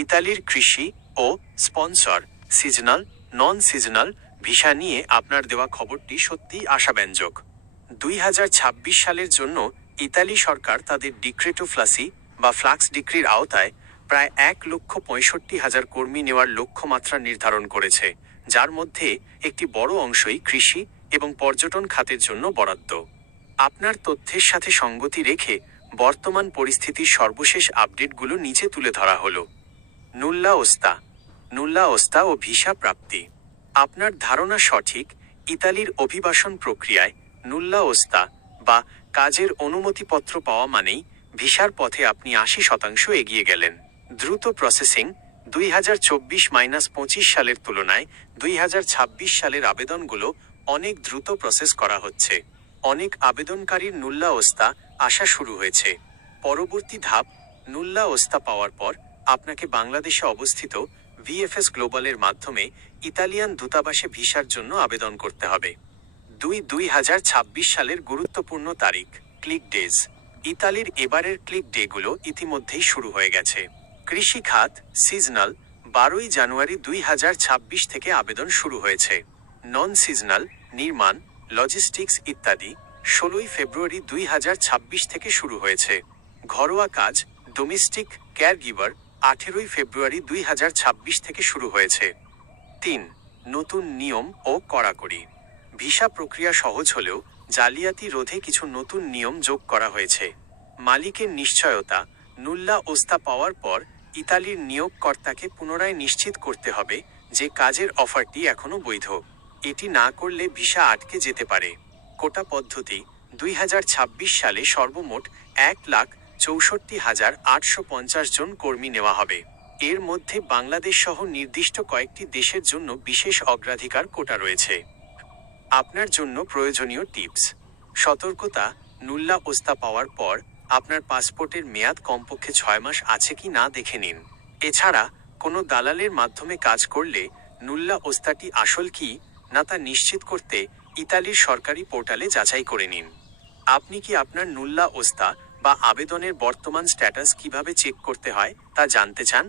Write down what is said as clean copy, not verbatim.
ইতালির কৃষি ও sponsor seasonal non seasonal visa নিয়ে আপনার দেওয়া খবরটি সত্যিই আশাব্যঞ্জক। 2026 সালের জন্য ইতালি সরকার তাদের ডিক্রেটো ফ্লাসি বা ফ্লাক্স ডিক্রির আওতায় প্রায় 1,65,000 কর্মী নেওয়ার লক্ষ্যমাত্রা নির্ধারণ করেছে, যার মধ্যে একটি বড় অংশই কৃষি এবং পর্যটন খাতের জন্য বরাদ্দ। আপনার তথ্যের সাথে সঙ্গতি রেখে বর্তমান পরিস্থিতির সর্বশেষ আপডেটগুলো নিচে তুলে ধরা হলো। নুল্লা ওস্তা ও ভিসা প্রাপ্তি। আপনার ধারণা সঠিক, ইতালির অভিবাসন প্রক্রিয়ায় নুল্লা ওস্তা বা কাজের অনুমতিপত্র পাওয়া মানেই ভিসার পথে আপনি 80% এগিয়ে গেলেন। দ্রুত প্রসেসিং। 2024-25 সালের তুলনায় 2026 সালের আবেদনগুলো অনেক দ্রুত প্রসেস করা হচ্ছে। অনেক আবেদনকারীর নুল্লা ওস্তা আসা শুরু হয়েছে। পরবর্তী ধাপ, নুল্লা ওস্তা পাওয়ার পর আপনাকে বাংলাদেশে অবস্থিত ভিএফএস গ্লোবালের মাধ্যমে ইতালিয়ান দূতাবাসে ভিসার জন্য আবেদন করতে হবে। 2026 সালের গুরুত্বপূর্ণ তারিখ। Click days. ইতালির এবারের ক্লিক ডেগুলো ইতিমধ্যেই শুরু হয়ে গেছে। কৃষি খাত সিজনাল 12ই জানুয়ারি 2026 থেকে আবেদন শুরু হয়েছে। নন সিজনাল নির্মাণ, লজিস্টিক্স ইত্যাদি 16ই ফেব্রুয়ারি 2026 থেকে শুরু হয়েছে। ঘরোয়া কাজ ডোমেস্টিক কেয়ারগিভার 18ই ফেব্রুয়ারি 2026 থেকে শুরু হয়েছে। 3. নতুন নিয়ম ও কড়াকড়ি। ভিসা প্রক্রিয়া সহজ হলেও জালিয়াতি রোধে কিছু নতুন নিয়ম যোগ করা হয়েছে। মালিকের নিশ্চয়তা। নুল্লা ওস্তা পাওয়ার পর ইতালির নিয়োগকর্তাকে পুনরায় নিশ্চিত করতে হবে যে কাজের অফারটি এখনও বৈধ। এটি না করলে ভিসা আটকে যেতে পারে। কোটা পদ্ধতি। 2026 সালে সর্বমোট 1,64,850 জন কর্মী নেওয়া হবে। এর মধ্যে বাংলাদেশ সহ নির্দিষ্ট কয়েকটি দেশের জন্য বিশেষ অগ্রাধিকার কোটা রয়েছে। আপনার জন্য প্রয়োজনীয় টিপস। সতর্কতা। নুল্লা ওস্তা পাওয়ার পর আপনার পাসপোর্টের মেয়াদ কমপক্ষে 6 মাস আছে কি না দেখে নিন। এছাড়া কোনো দালালের মাধ্যমে কাজ করলে নুল্লা ওস্তাটি আসল কি না তা নিশ্চিত করতে ইতালির সরকারি পোর্টালে যাচাই করে নিন। আপনি কি আপনার নুল্লা ওস্তা বা আবেদনের বর্তমান স্ট্যাটাস কিভাবে চেক করতে হয় তা জানতে চান?